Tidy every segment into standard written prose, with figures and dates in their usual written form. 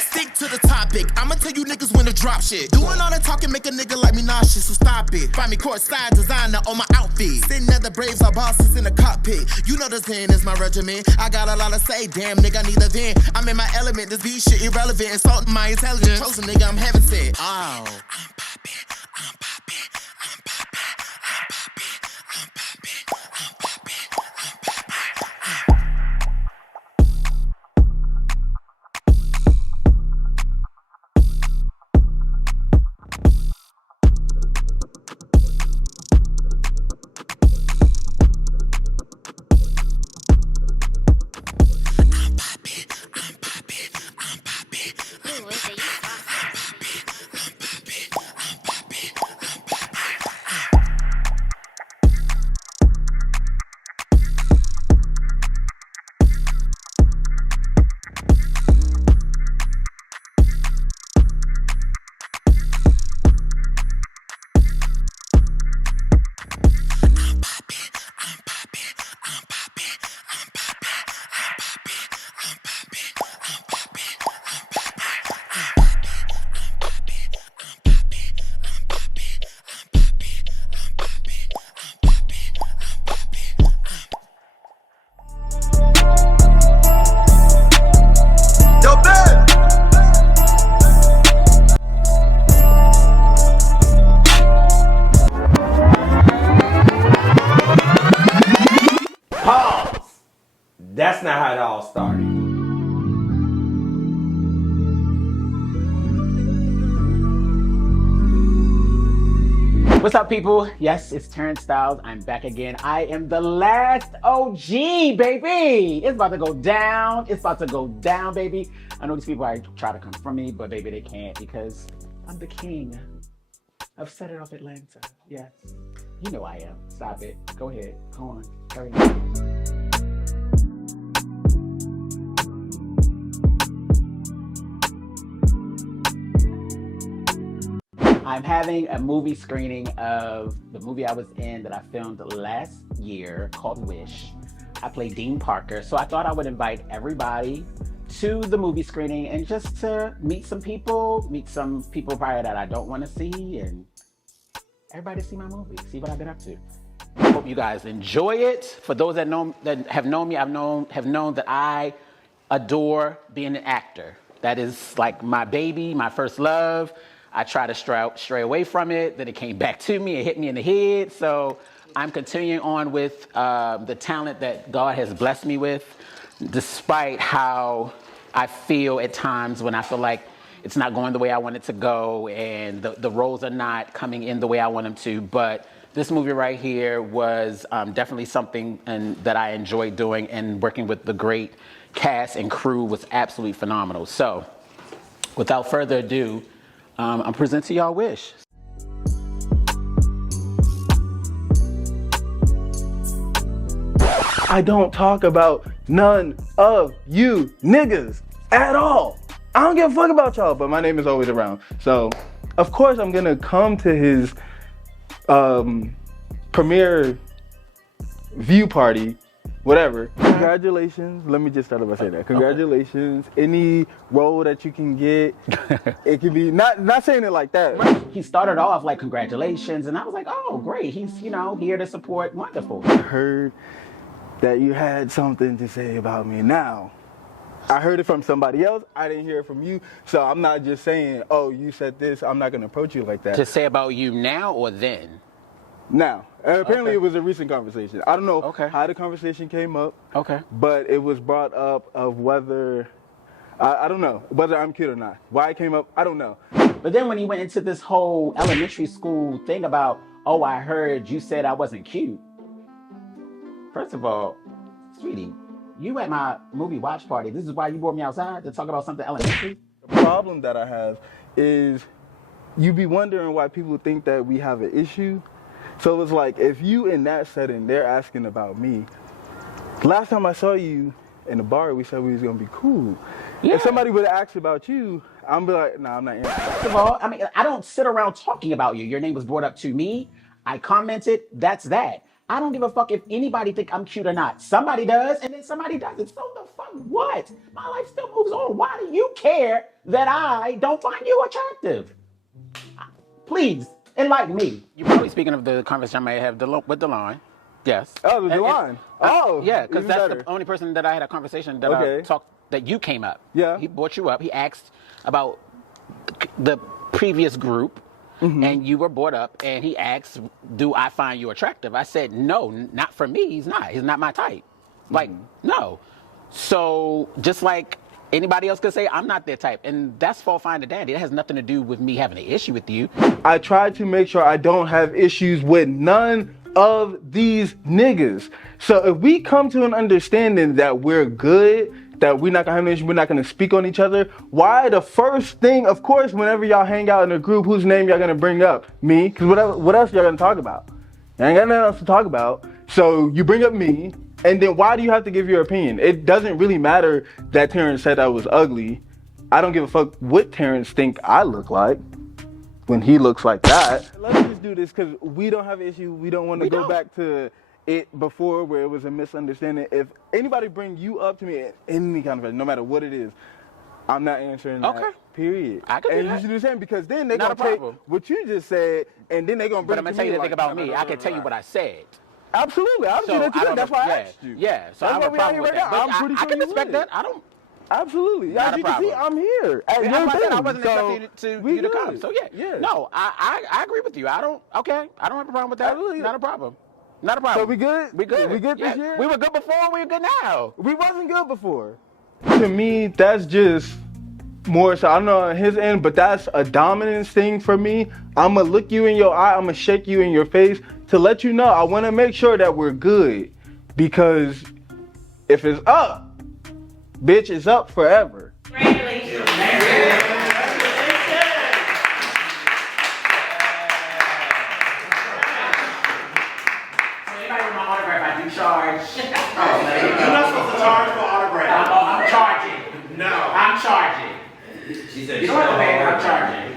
Let's stick to the topic. I'ma tell you niggas when to drop shit. Doing all the talking make a nigga like me nauseous, so stop it. Find me courtside designer on my outfit. Sitting at the Braves, our bosses in the cockpit. You know the Zen is my regimen. I got a lot to say, damn nigga, I need a vent. I'm in my element, this beat shit irrelevant. Insulting my intelligence. Chosen nigga, I'm heaven sent. Oh. I'm poppin', I'm poppin', I'm poppin', I'm poppin', I'm poppin', I'm poppin', I'm poppin'. That's not how it all started. What's up, people? Yes, it's Terrance Styles. I'm back again. I am the last OG, baby. It's about to go down. It's about to go down, baby. I know these people are trying to come from me, but baby, they can't because I'm the king of Set It Off Atlanta. Yes, you know I am. Stop it. Go ahead. Go on. Hurry up. I'm having a movie screening of the movie I was in that I filmed last year called Wish. I played Dean Parker, so I thought I would invite everybody to the movie screening and just to meet some people probably that I don't want to see, and everybody see my movie, see what I've been up to. I hope you guys enjoy it. For those that have known me, have known that I adore being an actor. That is like my baby, my first love. I tried to stray away from it, then it came back to me, it hit me in the head. So I'm continuing on with the talent that God has blessed me with, despite how I feel at times when I feel like it's not going the way I want it to go and the roles are not coming in the way I want them to. But this movie right here was definitely something that I enjoyed doing, and working with the great cast and crew was absolutely phenomenal. So without further ado, I'm presenting y'all Wish. I don't talk about none of you niggas at all. I don't give a fuck about y'all, but my name is always around. So, of course, I'm gonna come to his premiere view party, whatever. Congratulations. Let me just start by saying that. Congratulations. Okay. Any role that you can get, it can be, not saying it like that. He started off like, congratulations, and I was like, oh, great. He's, here to support. Wonderful. I heard that you had something to say about me. Now, I heard it from somebody else. I didn't hear it from you. So I'm not just saying, oh, you said this. I'm not going to approach you like that. To say about you now or then? Now. Apparently it was a recent conversation. I don't know how the conversation came up. Okay. But it was brought up of whether, I don't know, whether I'm cute or not. Why it came up, I don't know. But then when he went into this whole elementary school thing about, oh, I heard you said I wasn't cute. First of all, sweetie, you at my movie watch party. This is why you brought me outside to talk about something elementary? The problem that I have is you be wondering why people think that we have an issue. So it's like, if you in that setting, they're asking about me. Last time I saw you in the bar, we said we was gonna be cool. Yeah. If somebody would have asked about you, I'm be like, nah, I'm not interested. First of all, I mean, I don't sit around talking about you. Your name was brought up to me. I commented, that's that. I don't give a fuck if anybody think I'm cute or not. Somebody does, and then somebody doesn't. So the fuck what? My life still moves on. Why do you care that I don't find you attractive. Please, enlighten me. You're probably speaking of the conversation I may have with DeLon. Yes. Oh, the DeLon. Yeah, because that's better. the only person that I had a conversation that I talked, that you came up. Yeah. He brought you up. He asked about the previous group, and you were brought up, and he asked, do I find you attractive? I said, no, not for me. He's not. He's not my type. Like, no. So just like anybody else could say, I'm not their type. And that's fault fine and dandy. That has nothing to do with me having an issue with you. I try to make sure I don't have issues with none of these niggas. So if we come to an understanding that we're good, that we're not gonna have an issue, we're not gonna speak on each other, why the first thing, of course, whenever y'all hang out in a group, whose name y'all gonna bring up? Me? Because what else y'all gonna talk about? You ain't got nothing else to talk about. So you bring up me, and then why do you have to give your opinion? It doesn't really matter that Terrance said I was ugly. I don't give a fuck what Terrance think I look like when he looks like that. Let's just do this because we don't have an issue. We don't want to go back to it before where it was a misunderstanding. If anybody bring you up to me in any conversation, no matter what it is, I'm not answering that. Period. I can do that. You should do the same because then they're Not going to a take problem. what you just said and then they're going to bring But I'm it going to to tell you me the thing like, about me. I can tell you what I said. Absolutely. That's why I asked you. Yeah, so That's I why have a we out problem here with right that. now. But I'm pretty I sure can you respect would. that. I don't. Absolutely. Not As a you can see, problem. I'm here. At Yeah, your I said I thing. wasn't So, expecting we you to good. come. So yeah. No, I agree with you. I don't have a problem with that. Absolutely. Not a problem. Not a problem. So we good? We good. We good this year? We were good before. We're good now. We wasn't good before. To me, that's just more so, I don't know on his end, but that's a dominance thing for me. I'm gonna look you in your eye, I'm gonna shake you in your face to let you know I wanna make sure that we're good. Because if it's up, bitch, it's up forever. Congratulations. Charge. You're not supposed to charge for autographs. I'm charging. No. I'm charging. She said You don't have to pay, I'm charging.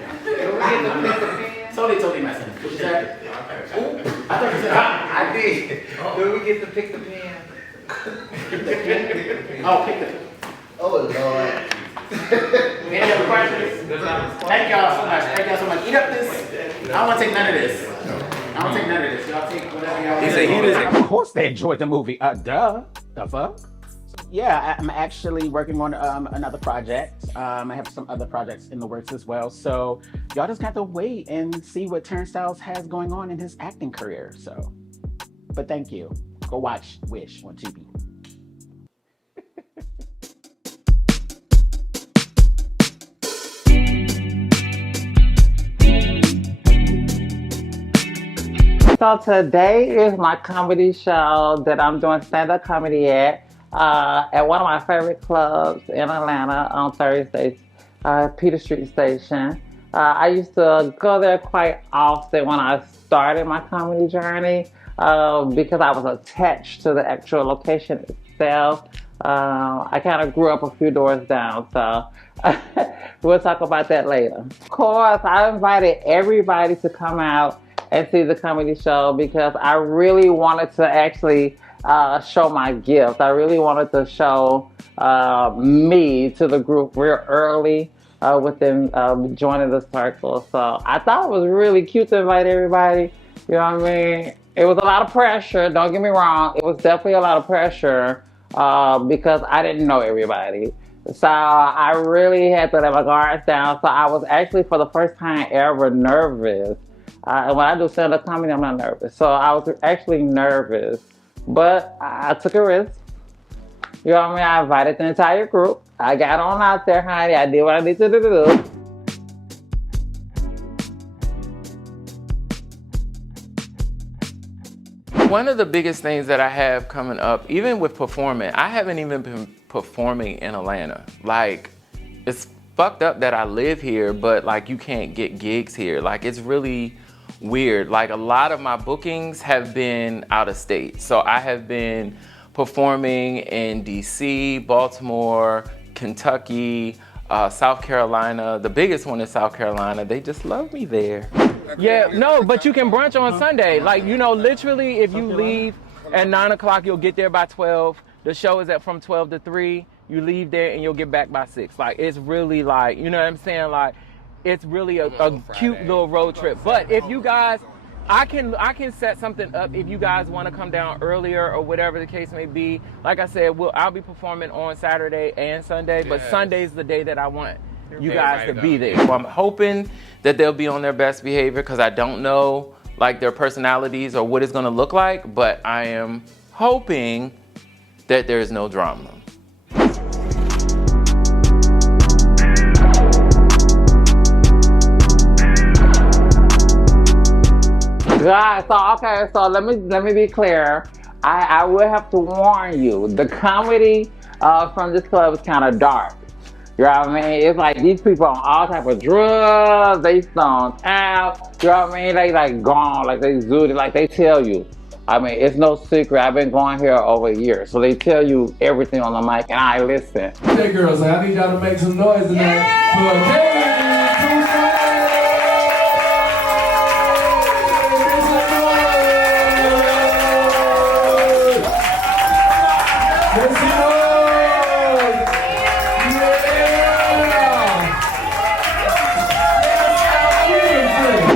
Totally messing. What you said? I thought you said, I did. Do we get to pick the pen? oh, pick the. Oh, Lord. Any other questions? Thank y'all so much. Thank y'all so much. Eat up this. I don't want to take none of this. I don't take none of this. Y'all take whatever y'all want. He said he doesn't. Of course they enjoyed the movie. Duh. The fuck? Yeah, I'm actually working on another project. I have some other projects in the works as well. So y'all just got to wait and see what Terrance Styles has going on in his acting career. So, but thank you. Go watch Wish on TV. So today is my comedy show that I'm doing stand-up comedy at one of my favorite clubs in Atlanta on Thursdays, Peter Street Station. I used to go there quite often when I started my comedy journey because I was attached to the actual location itself. I kind of grew up a few doors down, so we'll talk about that later. Of course, I invited everybody to come out and see the comedy show because I really wanted to actually show my gift. I really wanted to show me to the group real early with them joining the circle. So I thought it was really cute to invite everybody. You know what I mean? It was a lot of pressure, don't get me wrong. It was definitely a lot of pressure because I didn't know everybody. So I really had to let my guards down. So I was actually, for the first time ever, nervous. When I do stand-up comedy, I'm not nervous. So I was actually nervous, but I took a risk. You know what I mean? I invited the entire group. I got on out there, honey. I did what I needed to do. One of the biggest things that I have coming up, even with performing, I haven't even been performing in Atlanta. Like, it's fucked up that I live here, but like you can't get gigs here. Like, it's really weird. Like, a lot of my bookings have been out of state. So I have been performing in DC, Baltimore, Kentucky, South Carolina. The biggest one is South Carolina. They just love me there. Yeah, no, but you can brunch on Sunday. Like, you know, literally, if you leave at 9 o'clock, you'll get there by 12. The show is from 12 to 3. You leave there and you'll get back by 6. Like, it's really like, you know what I'm saying? Like, it's really a cute little road trip. But if you guys, I can set something up if you guys want to come down earlier or whatever the case may be. Like I said, I'll be performing on Saturday and Sunday, but Sunday's the day that I want you guys to be there. So I'm hoping that they'll be on their best behavior because I don't know like their personalities or what it's gonna look like, but I am hoping that there's no drama. God, so let me be clear. I will have to warn you. The comedy from this club is kind of dark. You know what I mean? It's like these people on all type of drugs. They stoned out. You know what I mean? They like gone, like they zooted, like they tell you. I mean, it's no secret. I've been going here over a year, so they tell you everything on the mic, and I listen. Hey girls, I need y'all to make some noise tonight for Kaylee.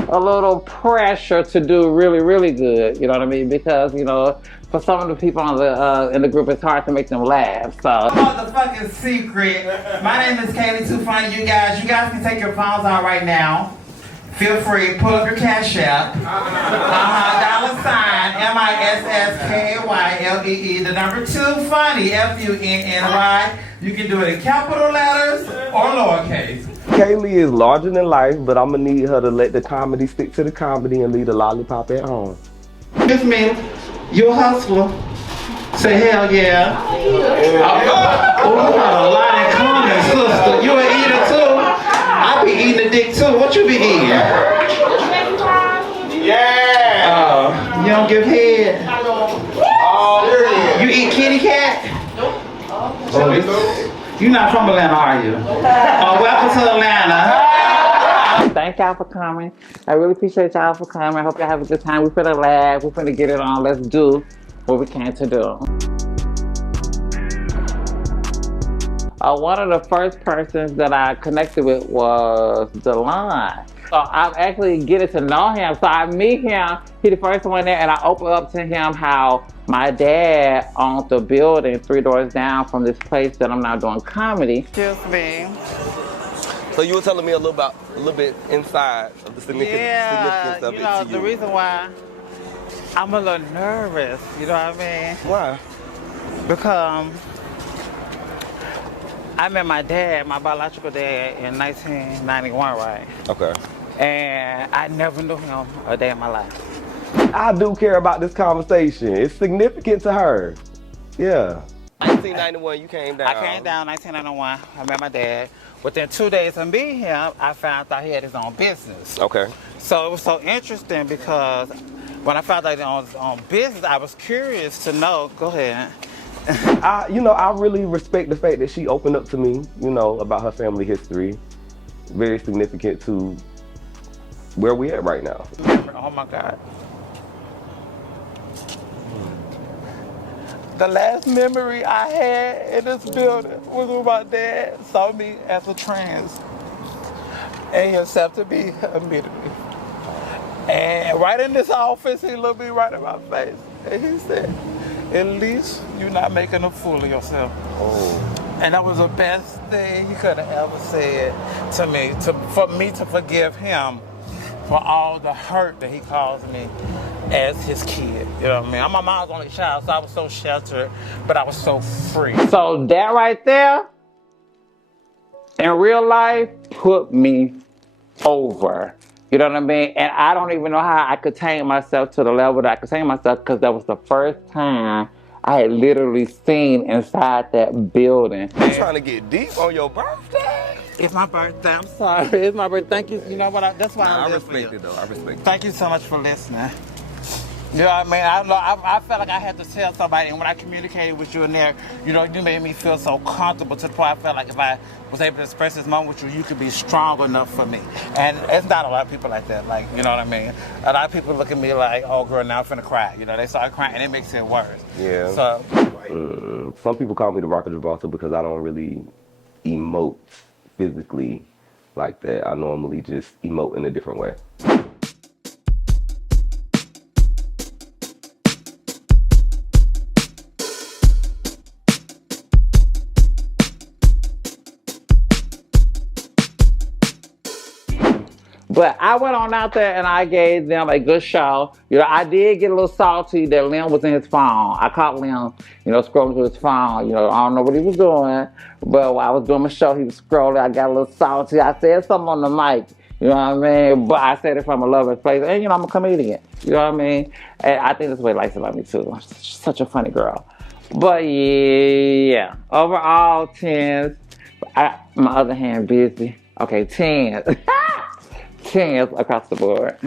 A little pressure to do really, really good. You know what I mean? Because for some of the people in the group, it's hard to make them laugh. So. Motherfucking secret. My name is Kaylee. Too funny, you guys. You guys can take your phones out right now. Feel free. Pull up your Cash App. $sign MISSKYLEE. The number 2 funny FUNNY. You can do it in capital letters or lowercase. Kaylee is larger than life, but I'm gonna need her to let the comedy stick to the comedy and leave the lollipop at home. Miss me, you a hustler. Say hell yeah. Oh, we got a lot in common, sister. You an eater too? I be eating a dick too. What you be eating? Yeah. You don't give head. You eat kitty cat? Oh, you're not from Atlanta, are you? Welcome to Atlanta. Thank y'all for coming. I really appreciate y'all for coming. I hope y'all have a good time. We're finna laugh. We're finna get it on. Let's do what we can to do. One of the first persons that I connected with was Delon. So I'm actually getting to know him. So I meet him, he the first one there, and I open up to him how my dad owned the building 3 doors down from this place that I'm now doing comedy. Excuse me. So you were telling me a little bit inside of the significance of it to you. The reason why I'm a little nervous, you know what I mean? Why? Because I met my dad, my biological dad, in 1991, right? Okay. And I never knew him a day in my life. I do care about this conversation. It's significant to her. Yeah. 1991, you came down. I came down 1991. I met my dad. Within 2 days of meeting him, I found out he had his own business. Okay. So it was so interesting because when I found out he owned his own business, I was curious to know. Go ahead. I really respect the fact that she opened up to me, about her family history. Very significant to where we at right now. Oh my God. The last memory I had in this building was when my dad saw me as a trans and he accepted me immediately. And right in this office, he looked me right in my face and he said, "At least you're not making a fool of yourself." Oh. And that was the best thing he could have ever said to me, for me to forgive him for all the hurt that he caused me as his kid. You know what I mean? I'm my mom's only child, so I was so sheltered, but I was so free. So that right there, in real life, put me over. You know what I mean? And I don't even know how I contained myself to the level that I contained myself, because that was the first time I had literally seen inside that building. You trying to get deep on your birthday? It's my birthday. I'm sorry. It's my birthday. Thank you. You know what? That's why I respect it, though. I respect it. Thank you so much for listening. You know what I mean? I felt like I had to tell somebody, and when I communicated with you in there, you made me feel so comfortable to the point I felt like if I was able to express this moment with you, you could be strong enough for me. And it's not a lot of people like that, you know what I mean? A lot of people look at me like, "Oh, girl, now I'm finna cry." They start crying, and it makes it worse. Yeah. So Some people call me the Rock of Gibraltar because I don't really emote physically like that. I normally just emote in a different way. But I went on out there and I gave them a good show. You know, I did get a little salty that Lynn was in his phone. I caught Lynn, you know, scrolling through his phone. You know, I don't know what he was doing, but while I was doing my show, he was scrolling. I got a little salty. I said something on the mic, you know what I mean? But I said it from a loving place. And, you know, I'm a comedian, you know what I mean? And I think that's what he likes about me, too. I'm such a funny girl. But, yeah, overall, 10s. My other hand busy. Okay, 10s. 10s across the board.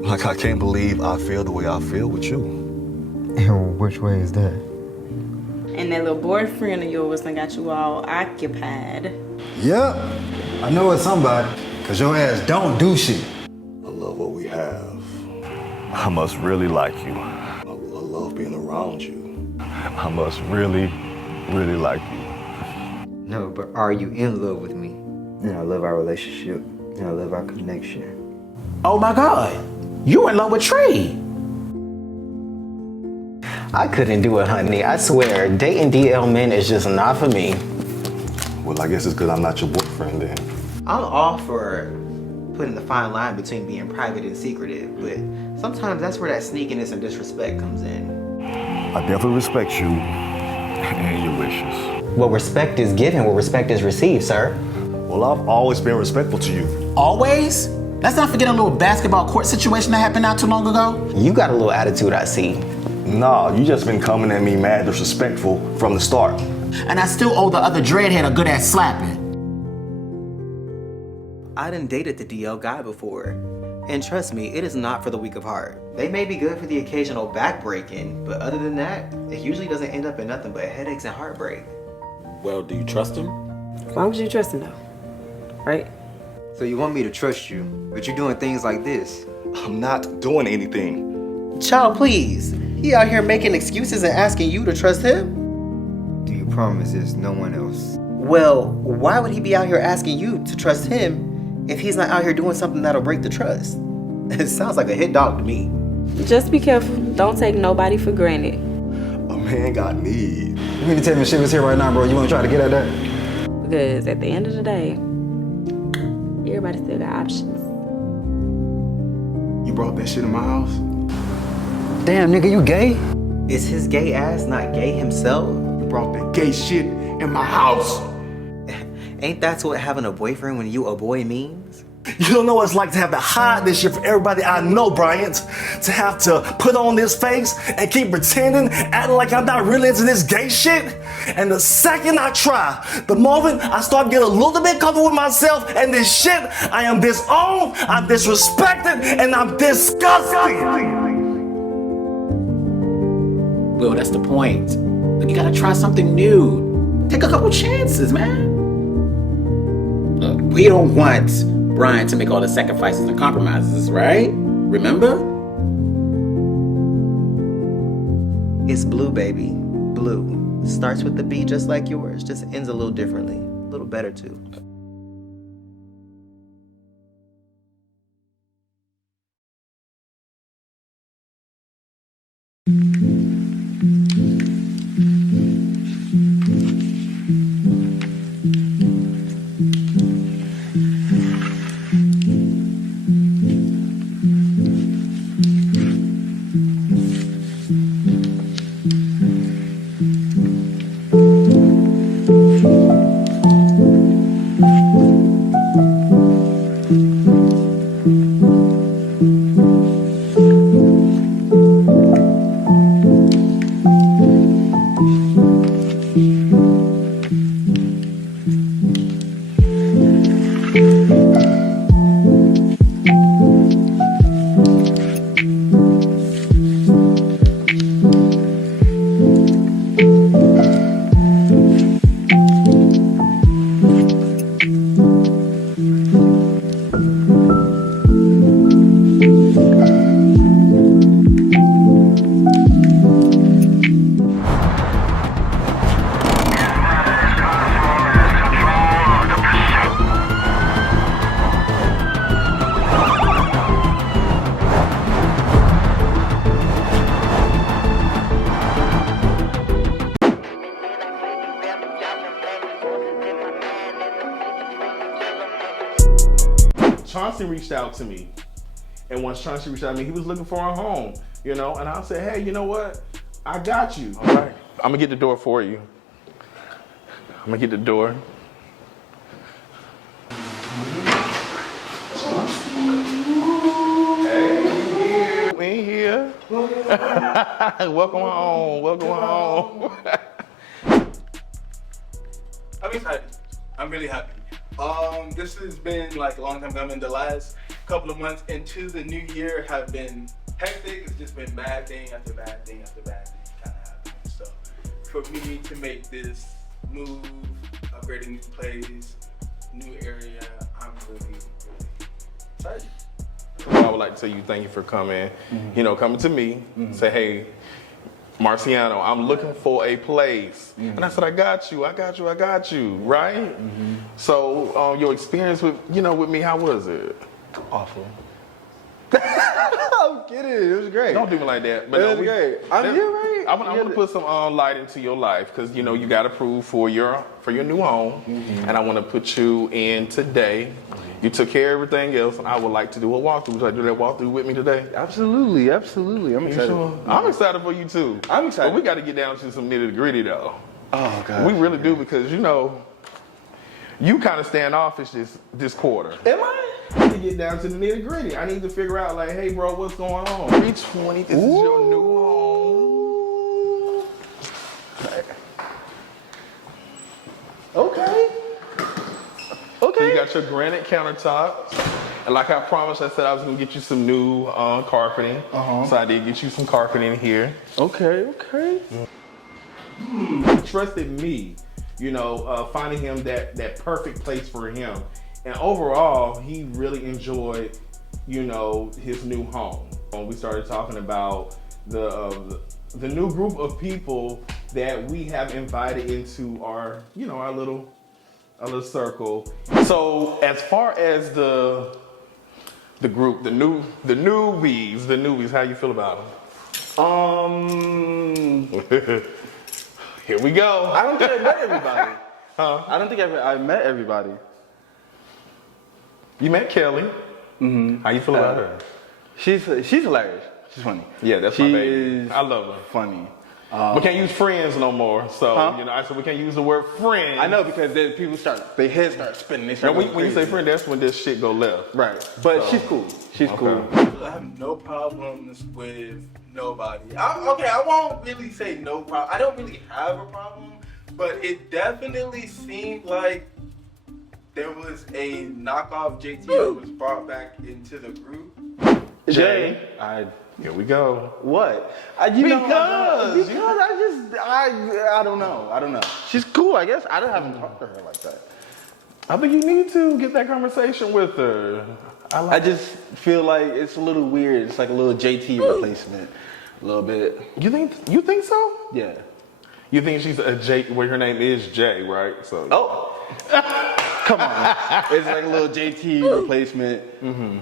Like, I can't believe I feel the way I feel with you. And which way is that? And that little boyfriend of yours done got you all occupied. Yep, I know it's somebody, cause your ass don't do shit. I love what we have. I must really like you. I love being around you. I must really, really like you. No, but are you in love with me? And I love our relationship, and I love our connection. Oh my God, you in love with Trey. I couldn't do it, honey. I swear, dating DL men is just not for me. Well, I guess it's because I'm not your boyfriend then. I'm all for putting the fine line between being private and secretive, but sometimes that's where that sneakiness and disrespect comes in. I definitely respect you and your wishes. Well, respect is given where respect is received, sir. Well, I've always been respectful to you. Always? Let's not forget a little basketball court situation that happened not too long ago. You got a little attitude, I see. Nah, you just been coming at me mad disrespectful from the start. And I still owe the other dreadhead a good ass slapping. I done dated the DL guy before. And trust me, it is not for the weak of heart. They may be good for the occasional back breaking, but other than that, it usually doesn't end up in nothing but headaches and heartbreak. Well, do you trust him? As long as you trust him, though. Right? So you want me to trust you, but you're doing things like this. I'm not doing anything. Child, please. He out here making excuses and asking you to trust him? Do you promise there's no one else? Well, why would he be out here asking you to trust him if he's not out here doing something that'll break the trust? It sounds like a hit dog to me. Just be careful. Don't take nobody for granted. A man got needs. You mean to tell me if she was here right now, bro, you want to try to get at that? Because at the end of the day, everybody still got options. You brought that shit in my house? Damn, nigga, you gay? Is his gay ass not gay himself? You brought that gay shit in my house. Ain't that what having a boyfriend when you a boy means? You don't know what it's like to have to hide this shit from everybody I know, Bryant. To have to put on this face and keep pretending, acting like I'm not really into this gay shit. And the second I try, the moment I start getting a little bit comfortable with myself and this shit, I am disowned, I'm disrespected, and I'm disgusted. Well, that's the point. But you gotta try something new. Take a couple chances, man. Look, we don't want Brian to make all the sacrifices and compromises, right? Remember? It's blue, baby. Blue. Starts with the B just like yours, just ends a little differently. A little better, too. Chauncey reached out to me. And once Chauncey reached out to me, he was looking for a home, you know? And I said, hey, you know what? I got you. All right, I'm gonna get the door for you. I'm gonna get the door. Hey, we in here. Welcome home, welcome home. I'm excited. I'm really happy. This has been like a long time coming. The last couple of months into the new year have been hectic. It's just been bad thing after bad thing after bad thing kind of happening. So for me to make this move, upgrading new place, new area, I'm really excited. Well, I would like to tell you thank you for coming, you know, coming to me, say, hey, Marciano, I'm looking for a place. And I said, I got you, right? So your experience with, you know, with me, how was it? Awful. I'm kidding, it was great. Don't do me like that. But it was great. I'm here, right? I'm gonna put some light into your life because you know you got approved for your new home, and I want to put you in today. You took care of everything else, and I would like to do a walkthrough. Would you like to do that walkthrough with me today? Absolutely, absolutely. I'm excited. Sure? I'm excited for you too. I'm excited. But we got to get down to some nitty gritty though. Oh God. We really do because you know, you kind of standoffish this quarter. Am I? To get down to the nitty gritty, I need to figure out like, hey bro, what's going on? 320. This is your new home. Okay. So you got your granite countertops. And like I promised, I said I was gonna get you some new carpeting. So I did get you some carpeting here. Okay. He trusted me, you know, finding him that perfect place for him. And overall, he really enjoyed, you know, his new home. When we started talking about the new group of people that we have invited into our, you know, our little circle. So as far as the group, the newbies, how you feel about them? Here we go. I don't think I met everybody. Huh? I don't think I met everybody. You met Kelly. How you feel about her? She's hilarious. She's funny. Yeah, that's my baby. I love her. Funny. We can't use friends no more. So, you know, I said we can't use the word friend. I know because then people their heads start spinning. They start when you say friend, that's when this shit go left. Right. But she's cool. She's cool. I have no problems with nobody. I won't really say no problem. I don't really have a problem, but it definitely seemed like there was a knockoff JT that was brought back into the group. Jay, here we go. What? I don't know. She's cool, I guess. I haven't talked to her like that. I think you need to get that conversation with her. I just feel like it's a little weird. It's like a little JT replacement, a little bit. You think so? Yeah. You think she's a J? Where her name is Jay, right? So. Oh. Come on. It's like a little JT replacement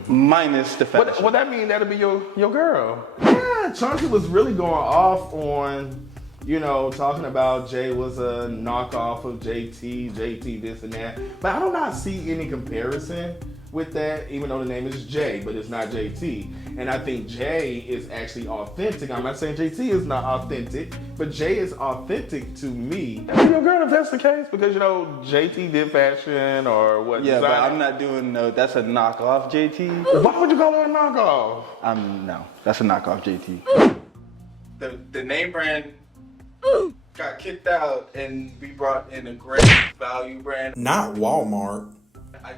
minus the fashion. What that mean? That'll be your girl. Yeah, Chauncey was really going off on, you know, talking about Jay was a knockoff of JT this and that. But I do not see any comparison with that, even though the name is Jay, but it's not JT. And I think Jay is actually authentic. I'm not saying JT is not authentic, but Jay is authentic to me. Your girl, if that's the case, because you know JT did fashion or what? Yeah, but I'm not doing that's a knockoff JT. Why would you call her a knockoff? No, that's a knockoff JT. The name brand got kicked out, and we brought in a great value brand. Not Walmart. I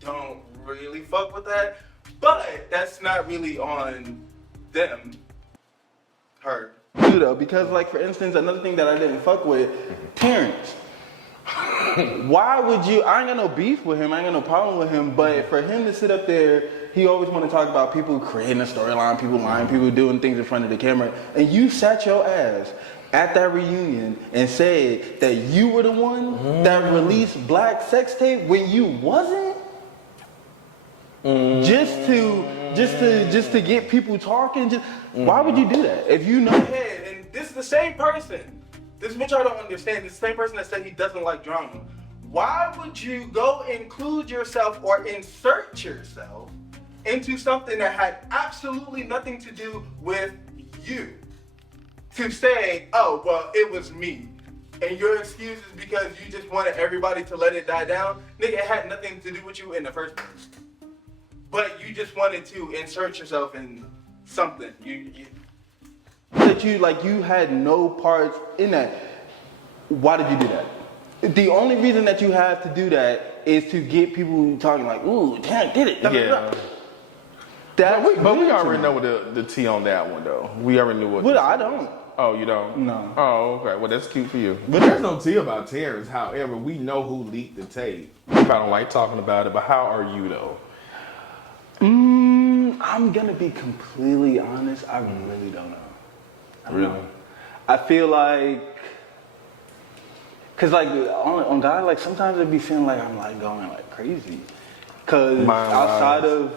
don't really fuck with that, but that's not really on them. Her. Though, because like for instance, another thing that I didn't fuck with, Terrance. Why would you? I ain't got no beef with him. I ain't got no problem with him. But for him to sit up there, he always want to talk about people creating a storyline, people lying, people doing things in front of the camera, and you sat your ass at that reunion and said that you were the one that released Black sex tape when you wasn't. Just to get people talking. Why would you do that? If you know. And this is the same person. This is what y'all don't understand. This is the same person that said he doesn't like drama. why would you go include yourself or insert yourself into something that had absolutely nothing to do with you? To say, oh, well, it was me. And your excuse is because you just wanted everybody to let it die down. Nigga, it had nothing to do with you in the first place. But you just wanted to insert yourself in something. That you had no parts in that. Why did you do that? The only reason that you have to do that is to get people talking like, ooh, Terrance did it. Yeah. But we already know the tea on that one, though. We already knew what. Well, I don't. Oh, you don't? No. Oh, okay. Well, that's cute for you. But there's no tea about Terrance. However, we know who leaked the tape. I don't like talking about it, but how are you, though? I'm gonna be completely honest. I really don't know. I don't know. I feel like, cause like on God, like sometimes it be feeling like I'm like going like crazy. Cause outside of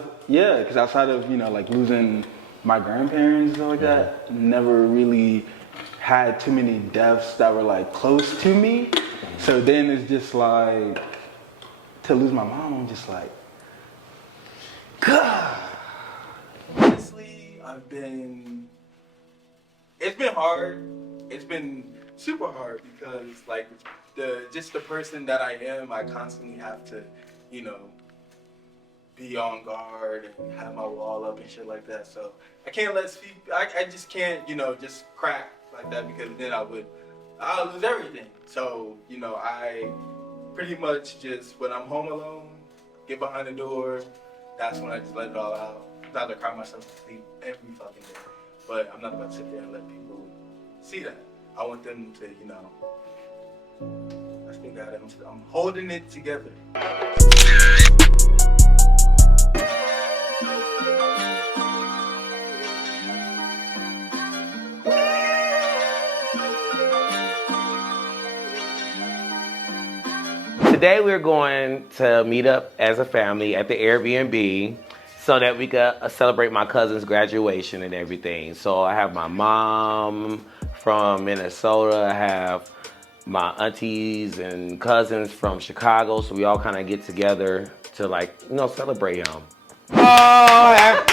like losing my grandparents and stuff like that, never really had too many deaths that were like close to me. So then it's just like to lose my mom. I'm just like, God. Honestly, it's been hard. It's been super hard because like the person that I am, I constantly have to, be on guard and have my wall up and shit like that. So I can't I just can't, just crack like that because then I'll lose everything. So, I pretty much just, when I'm home alone, get behind the door, that's when I just let it all out. I'm not to cry myself to sleep every fucking day. But I'm not about to sit there and let people see that. I want them to, I still got it. I'm holding it together. Today we're going to meet up as a family at the Airbnb so that we could celebrate my cousin's graduation and everything. So I have my mom from Minnesota, I have my aunties and cousins from Chicago, so we all kind of get together to celebrate him. Oh,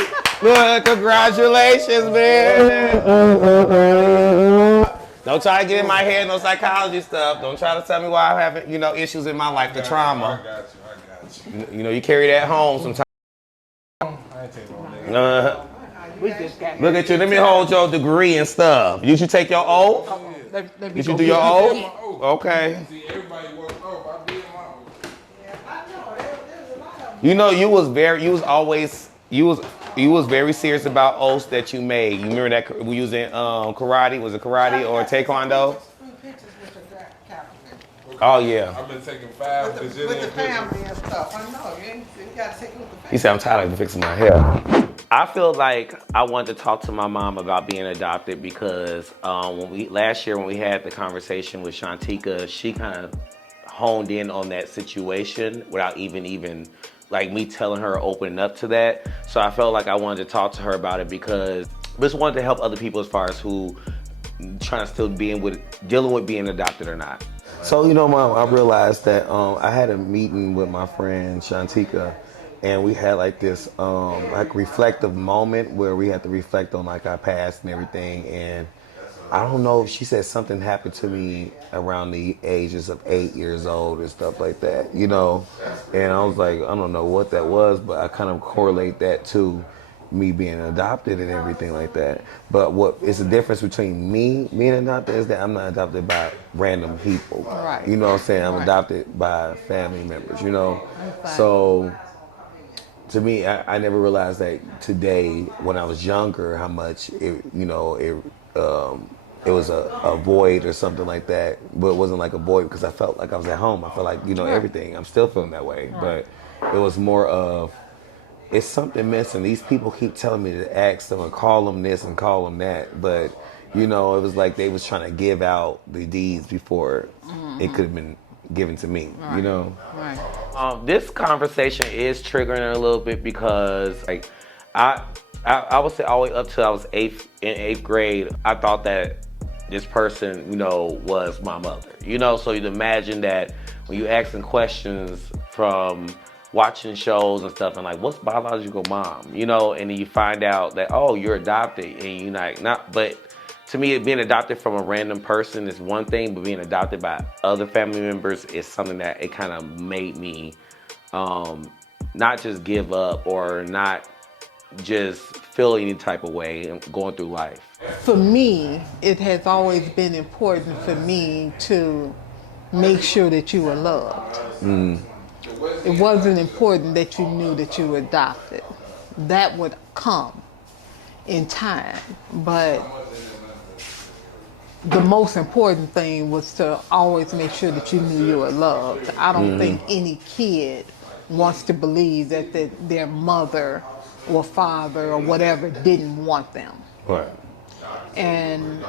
look, congratulations, man. Don't try to get in my head, no psychology stuff. Don't try to tell me why I'm having, issues in my life, the trauma. I got you. You carry that home sometimes. Look at you. Let me hold your degree and stuff. You should take your oath. You should do your oath. Okay. You was very serious about oaths that you made. You remember that we was in karate? Was it karate or taekwondo? Oh yeah. I've been taking 5 with the family and stuff. I know. You gotta take it with the family. He said I'm tired of fixing my hair. I feel like I wanted to talk to my mom about being adopted because last year when we had the conversation with Shantika, she kind of honed in on that situation without even like me telling her, opening up to that. So I felt like I wanted to talk to her about it because I just wanted to help other people as far as who trying to still dealing with being adopted or not. So, Mom, I realized that I had a meeting with my friend Shantika, and we had like this reflective moment where we had to reflect on like our past and everything. And I don't know if she said something happened to me around the ages of 8 years old and stuff like that, And I was like, I don't know what that was, but I kind of correlate that to me being adopted and everything like that. But what is the difference between me being adopted is that I'm not adopted by random people. Right. You know what I'm saying? I'm adopted by family members, So to me, I never realized that today when I was younger how much it was a void or something like that, but it wasn't like a void because I felt like I was at home. I felt like, everything. I'm still feeling that way, but it was more of, it's something missing. These people keep telling me to ask them and call them this and call them that, but it was like they was trying to give out the deeds before it could have been given to me, Right. This conversation is triggering a little bit because I would say all the way up to I was in eighth grade, I thought that this person, was my mother. So you'd imagine that when you asking questions from watching shows and stuff, and like, what's biological mom? You know, and then you find out that, oh, you're adopted, and you're like, not, but to me, being adopted from a random person is one thing, but being adopted by other family members is something that it kind of made me not just give up or not just feel any type of way going through life. For me, it has always been important for me to make sure that you were loved. It wasn't important that you knew that you were adopted. That would come in time, but the most important thing was to always make sure that you knew you were loved. I don't think any kid wants to believe that their mother or father or whatever didn't want them. Right. And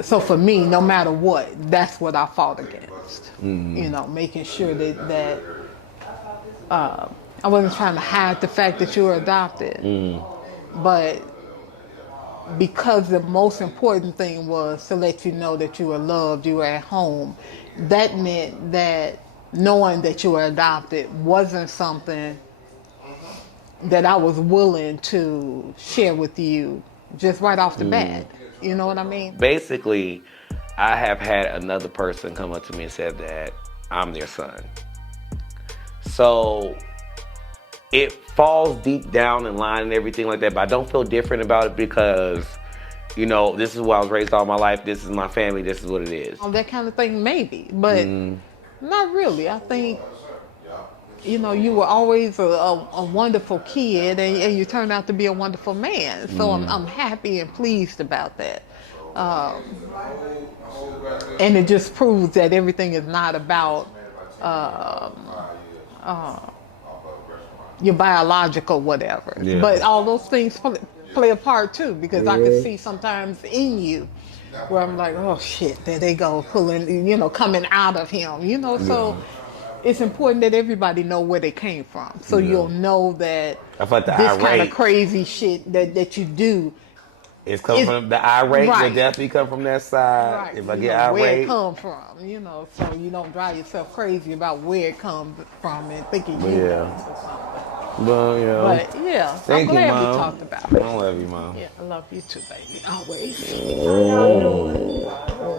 so for me, no matter what, that's what I fought against. You know, making sure that I wasn't trying to hide the fact that you were adopted, but because the most important thing was to let you know that you were loved, you were at home, that meant that knowing that you were adopted wasn't something that I was willing to share with you just right off the bat. You know what I mean? Basically, I have had another person come up to me and said that I'm their son. So it falls deep down in line and everything like that, but I don't feel different about it because, you know, this is where I was raised all my life, this is my family, this is what it is. That kind of thing, maybe, but not really. I think, you know, you were always a wonderful kid, and you turned out to be a wonderful man. So I'm happy and pleased about that. And it just proves that everything is not about your biological whatever. Yeah. But all those things play a part too, because I can see sometimes in you where I'm like, oh shit, there they go, pulling, you know, coming out of him, you know, so it's important that everybody know where they came from. So you'll know that I felt the this kind irate. of crazy shit that you do. It's coming from the irate, Right. will definitely come from that side. Right. If I You get know where it irate. come from, you know, so you don't drive yourself crazy about where it comes from and thinking you Yeah. know something. Well, yeah. But yeah, Thank I'm you, glad Mom. we talked about it. I love you, Mom. Yeah, I love you too, baby. Always. Oh.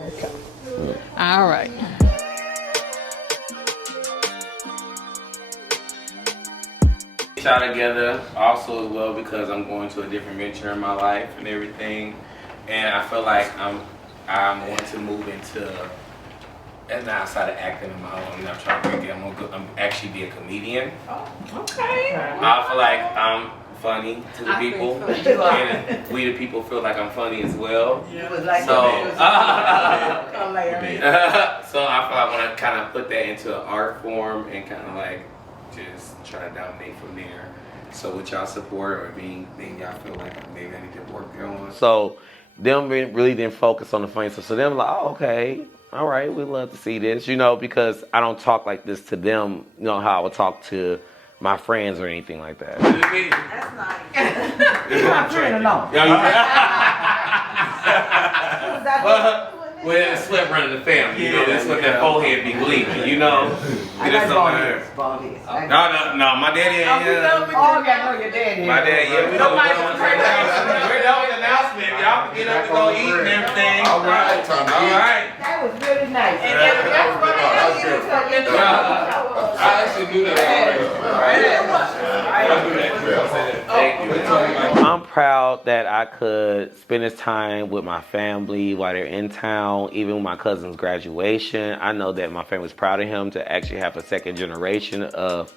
Okay. All right. Shot together also as well because I'm going to a different venture in my life and everything, and I feel like I'm going to move into, and outside of acting on my own. I'm not trying to break it. I'm actually be a comedian. Oh, okay. I feel like I'm funny to the people, and we the people feel like I'm funny as well. You was like so, hilarious. so I feel like I want to kind of put that into an art form and kind of like just try to dominate from there. So with y'all support or anything y'all feel like maybe I need to work on. So them really didn't focus on the funny stuff. So them like, oh, okay, all right, we'd love to see this, you know, because I don't talk like this to them, you know, how I would talk to my friends or anything like that. That's nice. You're not friend alone. Well, it's sweat running the family, you know, that's what that forehead be gleaming, you know. I Get us like somewhere. bald heads. No, my daddy ain't here. Oh, I know your daddy. My dad, yeah, we know we're done with the announcement. Y'all can get up and go eat and everything. All right. That was really nice. And I actually do that already. I'm proud that I could spend this time with my family while they're in town, even with my cousin's graduation. I know that my family's proud of him to actually have a second generation of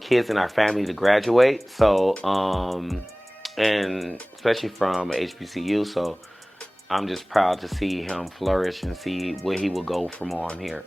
kids in our family to graduate. So, and especially from HBCU. So I'm just proud to see him flourish and see where he will go from on here.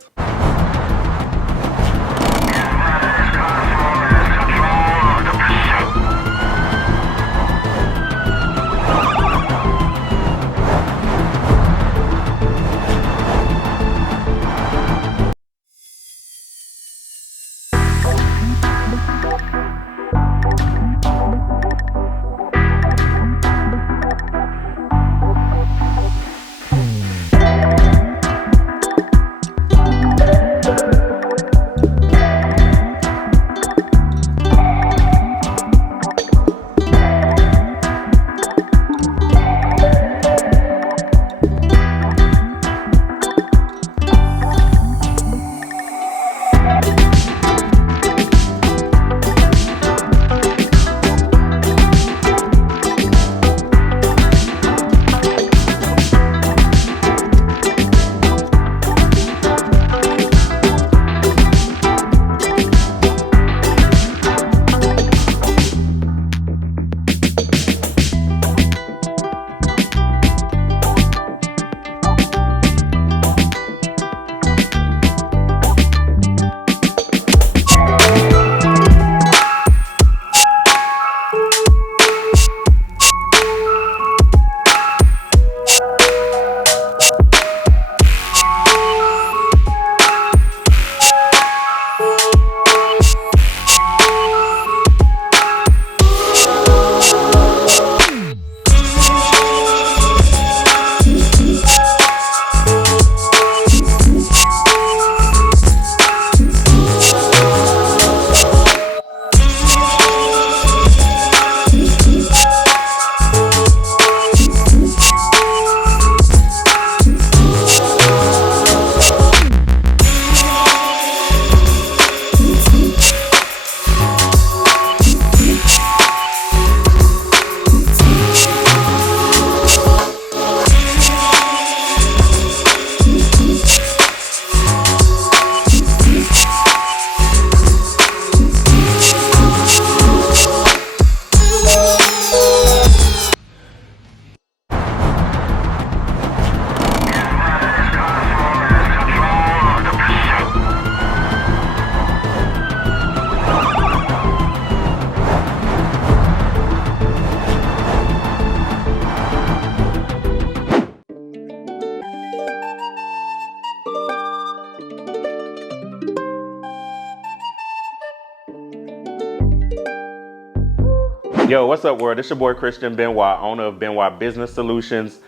Yo, what's up, world? It's your boy Christian Benoit, owner of Benoit Business Solutions,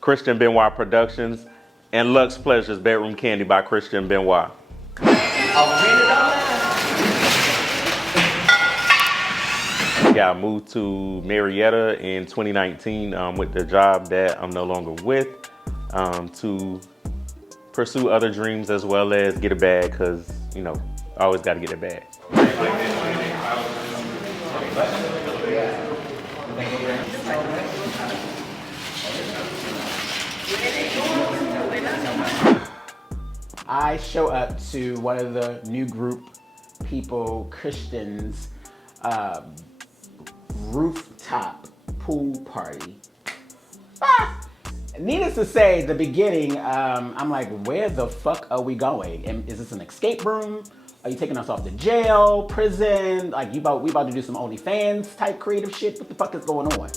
Christian Benoit Productions, and Lux Pleasures Bedroom Candy by Christian Benoit. Yeah, I moved to Marietta in 2019 with the job that I'm no longer with to pursue other dreams as well as get a bag because, you know, I always got to get a bag. I show up to one of the new group people, Christians, rooftop pool party. Needless to say, the beginning, I'm like, where the fuck are we going? And is this an escape room? Are you taking us off to jail, prison? Like, we about to do some OnlyFans type creative shit? What the fuck is going on?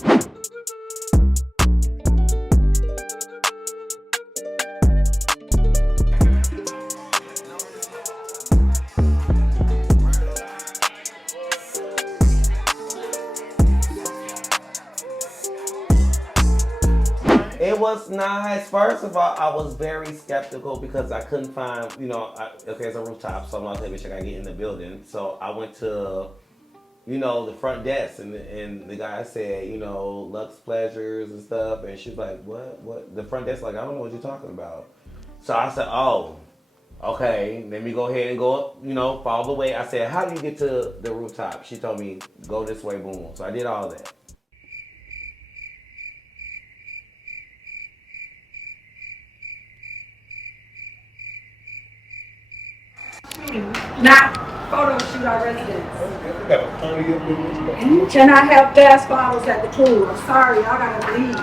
It was nice. First of all, I was very skeptical because I couldn't find, you know, okay, it's a rooftop, so I'm not taking a check. I get in the building. So I went to, you know, the front desk, and the guy said, you know, Lux Pleasures and stuff. And she's like, what? The front desk, like, I don't know what you're talking about. So I said, oh, okay, let me go ahead and go up, you know, follow the way. I said, how do you get to the rooftop? She told me, go this way, boom. So I did all that. Not photo shoot our residents. Can I have gas bottles at the pool? I'm sorry, y'all gotta leave.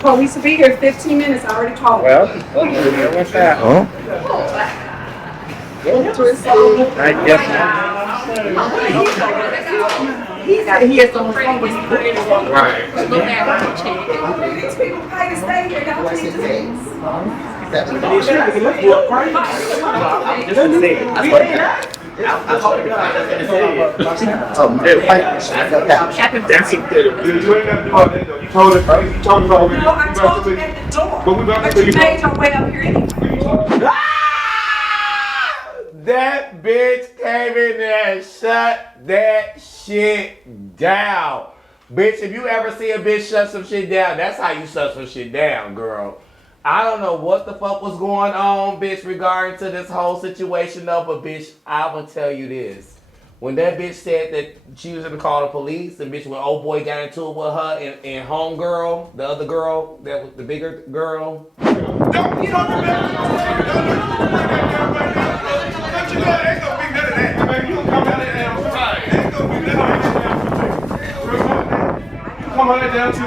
Police will be here 15 minutes. I already called. Well, what's that? Huh? I guess. He said he is on the phone, but he's putting it on. Right. These people pay to stay here. Y'all need to leave. That bitch came in there and shut that shit down. Bitch, if you ever see a bitch shut some shit down, that's how you shut some shit down, girl. I don't know what the fuck was going on, bitch, regarding to this whole situation, though, but, bitch, I will tell you this. When that bitch said that she was going to call the police, and, bitch, when old boy got into it with her and homegirl, the other girl, that was the bigger girl. Come on down to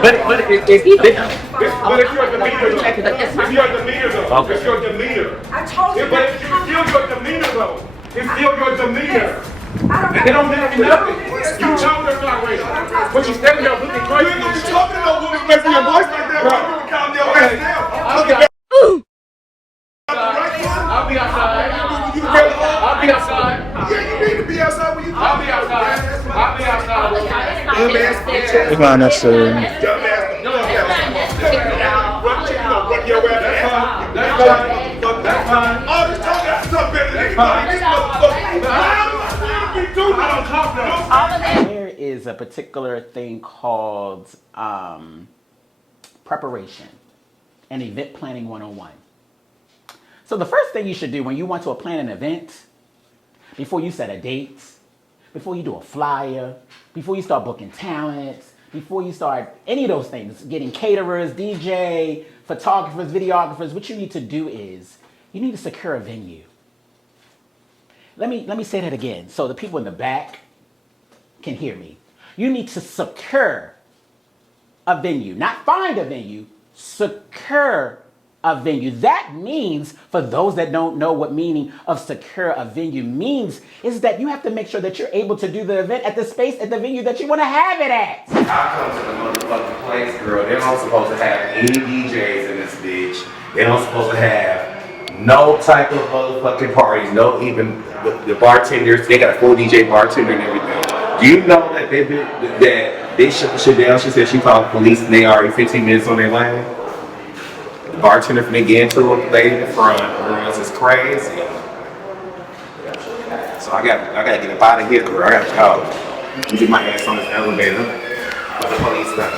But if you're the leader, though, okay. It's your demeanor. I told you. But it's still your demeanor, though. It's still your demeanor. It don't matter nothing. You talking about race, but you standing there looking crazy. You ain't gonna be talking about women raising your voice like that. Bro, calm your ass down. I'll be outside. I'll be outside. Yeah, you need to be outside when you I'll be outside. I'll be outside. It's not necessary. That's fine. All this talking, that's something better than anybody. There is a particular thing called preparation and event planning 101. So the first thing you should do when you want to plan an event, before you set a date, before you do a flyer, before you start booking talents, before you start any of those things, getting caterers, DJ, photographers, videographers, what you need to do is you need to secure a venue. Let me say that again so the people in the back can hear me. You need to secure a venue, not find a venue, secure a venue. That means, for those that don't know what meaning of secure a venue means, is that you have to make sure that you're able to do the event at the space, at the venue that you want to have it at. I come to the motherfucking place, girl. They're not supposed to have any DJs in this bitch. They don't supposed to have no type of motherfucking parties, no even the bartenders. They got a full DJ bartender and everything. Do you know that they shut the shit down? She said she called the police and they already 15 minutes on their way. The bartender from get into it with the lady in the front. Girls is crazy. So I gotta get up out of here, girl. I gotta go. Get my ass on this elevator. But the police got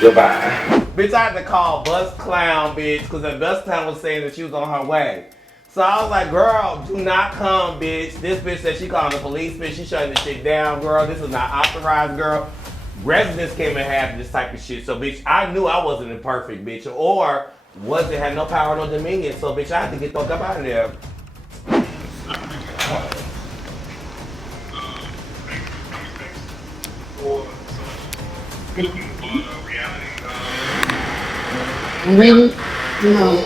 goodbye. Bitch, I had to call Bus Clown, bitch, because the Bus Clown was saying that she was on her way. So I was like, girl, do not come, bitch. This bitch said she calling the police, bitch. She shutting this shit down, girl. This is not authorized, girl. Residents came and had this type of shit. So, bitch, I knew I wasn't imperfect, bitch. Or had no power, no dominion. So, bitch, I had to get the fuck up out of there. Really? No.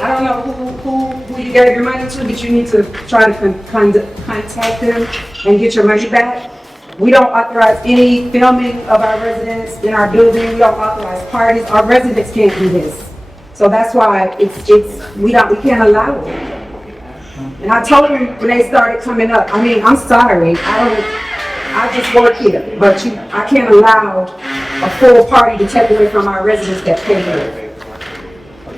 I don't know who you gave your money to, but you need to try to contact them and get your money back. We don't authorize any filming of our residents in our building. We don't authorize parties. Our residents can't do this. So that's why we can't allow it. And I told them when they started coming up, I mean, I'm sorry. I just work here, but I can't allow a full party to take away from our residents that pay here.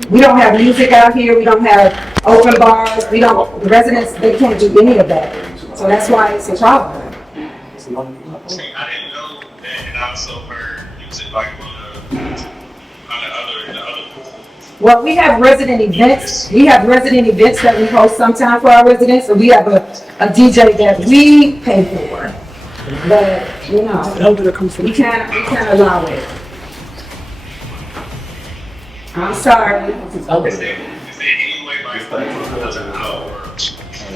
We don't have music out here. We don't have open bars. The residents, they can't do any of that. So that's why it's a problem. I didn't know that, and I also heard music like on the other pool. Well, we have resident events. We have resident events that we host sometime for our residents, and we have a DJ that we pay for. But we can't allow it. I'm sorry.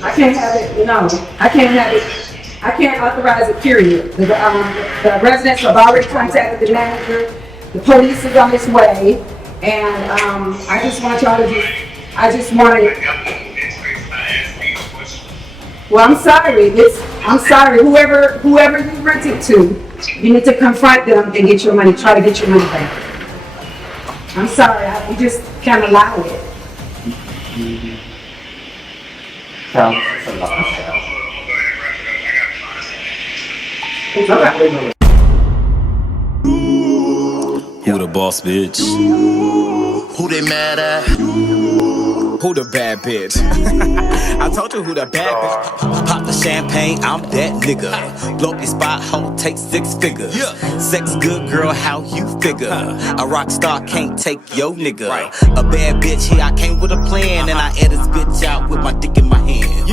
I can't have it. No, I can't have it. I can't authorize it. Period. The residents have already contacted the manager. The police is on its way, and I just want y'all to Well, I'm sorry. I'm sorry. Whoever you rent it to, you need to confront them and get your money. Try to get your money back. I'm sorry. We just can't allow it. Who the boss, bitch? Who they mad at? Who the bad bitch? I told you who the bad bitch. Pop the champagne, I'm that nigga. Blow up your spot, hoe, take 6 figures. Sex good, girl, how you figure? A rock star can't take yo nigga. A bad bitch, here I came with a plan, and I air this bitch out with my dick in my hand.